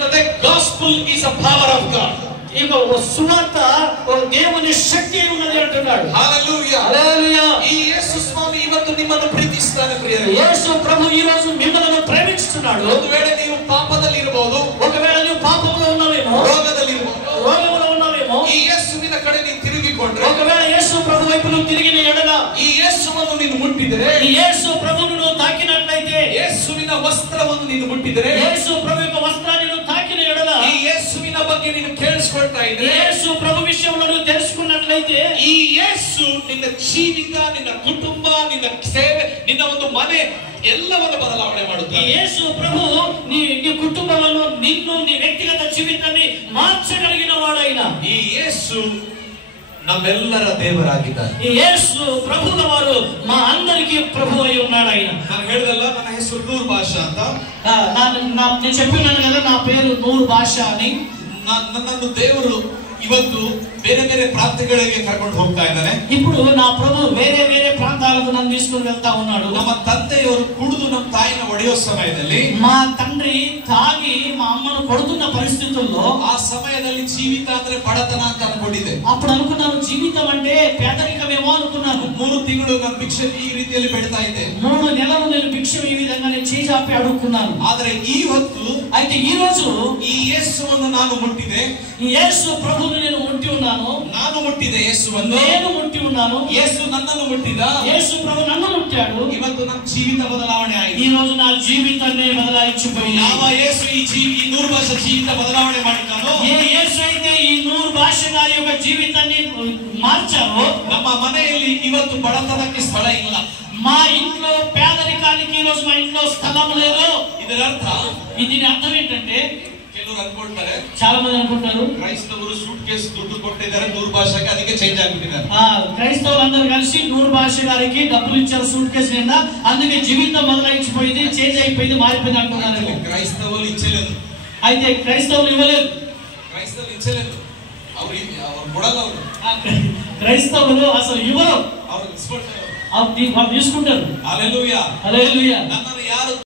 The gospel is a power of God. ಈಗ ಸುವಾರ್ತ ದೇವನ ಶಕ್ತಿ ఉన్నది అంటున్నాడు. హల్లెలూయా హల్లెలూయా. ఈ యేసు స్వామి ಇವತ್ತು ನಿಮ್ಮನ್ನು ಪ್ರೀತಿಸುತ್ತಾನೆ ಪ್ರಿಯರೇ. యేసు ప్రభు ఈ రోజు మిమ్మల్ని ప్రేమిస్తున్నాడు. ಒಂದು ವೇಳೆ ನೀವು ಪಾಪದಲ್ಲಿ ಇರಬಹುದು, ఒకవేళ ನೀವು పాపంలో ఉన్నావేమో, ರೋಗದಲ್ಲಿ ಇರಬಹುದು, రోగంలో ఉన్నావేమో, ಈ ಯೇಸುವಿನ ಕಡೆ ನೀನು ತಿರುಗಿಕೊಂಡ್ರೆ, ఒకవేళ యేసు ప్రభు వైపు నువ్వు తిరిగిన ఎడల, ಈ ಯೇಸುವನ್ನು ನೀನು ಮುಟ್ಟಿದರೆ, ఈ యేసు ప్రభువును నువ్వు తాకినట్లయితే, ಯೇಸುವಿನ ವಸ್ತ್ರವನ್ನು ನೀನು ಮುಟ್ಟಿದರೆ, యేసు ప్రభు యొక్క వస్త్రాన్ని నువ్వు తాకిన ఎడల, ಈ ಯೇಸುವಿನ ಬಗ್ಗೆ ನೀನು ಕೇಳಿಸಿಕೊಳ್ತಾ ಇದ್ರೆ, యేసు ప్రభు విషయంలో నువ్వు తెలుసుకున్నట్లయితే, ಈ ಯೇಸು ನಿನ್ನ ಜೀವಿತ, ನಿನ್ನ ಕುಟುಂಬ, ನಿನ್ನ ಸೇವೆ, ನಿನ್ನ ಒಂದು ಮನೆ ಎಲ್ಲವನ್ನು ಬದಲಾವಣೆ ಮಾಡುತ್ತಾನೆ. యేసు ప్రభు నీ కుటుంబంలో నిన్ను, నీ వ్యక్తిగత జీవితాన్ని మార్చగలిగిన వాడైన ಈ ಯೇಸು ನಮ್ಮೆಲ್ಲರ ದೇವರಾಗಿದ್ದಾನೆ. ఈ యేసు ప్రభువుల వారు మా అందరికీ ప్రభు అయి ఉన్నాడు. ఆయన ನಾನು ಹೇಳಿದಲ್ಲ, ನನ್ನ ಹೆಸರು ನೂರ್ ಭಾಷಾ ಅಂತ. నేను చెప్పినాను కదా, నా పేరు నూర్ భాషా అని. ನನ್ನನ್ನು ದೇವರು ಇವತ್ತು ಬೇರೆ ಬೇರೆ ಪ್ರಾಂತ್ಯಗಳಿಗೆ ಕರ್ಕೊಂಡು ಹೋಗ್ತಾ ಇದ್ದಾನೆ. ఇప్పుడు నా ప్రభు వేరే వేరే ప్రాంతాలకు నన్ను తీసుకుని వెళ్తా ఉన్నాడు. ನಮ್ಮ ತಂದೆಯವರು ಕುಡಿದು ನಮ್ಮ ತಾಯಿನ ಒಡೆಯೋ ಸಮಯದಲ್ಲಿ, మా తండ్రి తాగి మా అమ్మను కొడుతున్న పరిస్థితుల్లో, ಆ ಸಮಯದಲ್ಲಿ ಜೀವಿತ ಅಂದ್ರೆ ಬಡತನ ಅಂತ ಅನ್ಕೊಂಡಿದ್ದೆ. అప్పుడు అనుకున్నాను జీవితం అంటే పేదరికమేమో అనుకున్నాను. 3 ತಿಂಗಳು ನನ್ನ ಭಿಕ್ಷೆ ಈ ರೀತಿಯಲ್ಲಿ ಬೆಡ್ತಾ ಇದ್ದೆ. 3 నెలలు నేను భిక్ష ఈ విధంగా నేను చేజాపి అడుక్కున్నాను. ಆದ್ರೆ ಈ ಹೊತ್ತು అయితే ఈ రోజు ಈ ಯೇಸುವನ್ನು ನಾನು ಮುಟ್ಟಿದೆ. యేసు ప్రభువును నేను ముట్టి ఉన్నాను. ನಾನು ಮುಟ್ಟಿದೆ ಯೇಸುವನ್ನು, నేను ముట్టి ఉన్నాను. ಯೇಸು ನನ್ನನ್ನು ಮುಟ್ಟಿದ. యేసు ప్రభు నన్ను ముట్టాడు. ಇವತ್ತು ನನ್ನ ಜೀವಿತ ಬದಲಾವಣೆ ಆಯಿತು. ఈ రోజు నా జీవితాన్ని బదలాయించిపోయింది. ಯಾವ ಯೇಸು ಈ ನೂರು ಭಾಷೆ ಜೀವಿತ ಬದಲಾವಣೆ ಮಾಡಿದ್ದಾನೋ, ఏ యేసు అయితే ఈ నూరు భాష గారి యొక్క జీవితాన్ని మార్చారో, ನಮ್ಮ ಮನೆಯಲ್ಲಿ ಇವತ್ತು ಬಡತನಕ್ಕೆ ಸ್ಥಳ ಇಲ್ಲ. మా ఇంట్లో పేదరికానికి ఈ రోజు మా ఇంట్లో స్థలం లేదు. ಇದರ ಅರ್ಥ, దీని అర్థం ఏంటంటే, ಕೆಲವರು ಅನ್ಕೊಳ್ತಾರೆ, చాలా మంది అనుకుంటారు ಕ್ರೈಸ್ತವರು ಸೂಟ್ ಕೇಸ್ ದುಡ್ಡು ಕೊಟ್ಟಿದ್ದಾರೆ ನೂರು ಭಾಷೆಗೆ, ಅದಕ್ಕೆ ಚೇಂಜ್ ಆಗ್ಬಿಟ್ಟಿದ್ದಾರೆ. క్రైస్తవులందరూ కలిసి నూరు భాష గారికి డబ్బులు ఇచ్చారు సూట్ కేసు నిండా, అందుకే జీవితం బదలాయించిపోయింది, చేంజ్ అయిపోయింది, మారిపోయింది అంటున్నారు. క్రైస్తవులు ఇచ్చలేదు. అయితే క్రైస్తవులు ఇవ్వలేదు. క్రైస్తవులు ఇచ్చలేదు, ಅವ್ರು ಕೊಡಲ್ಲ. ಅವರು క్రైస్తవులు అసలు ఇవ్వరు, ಅವ್ರು ಇಸ್ಕೊಳ್ತಾರೆ, వాళ్ళు తీసుకుంటారు. హల్లెలూయా. హల్లెలూయా. ನನ್ನನ್ನು ಯಾರು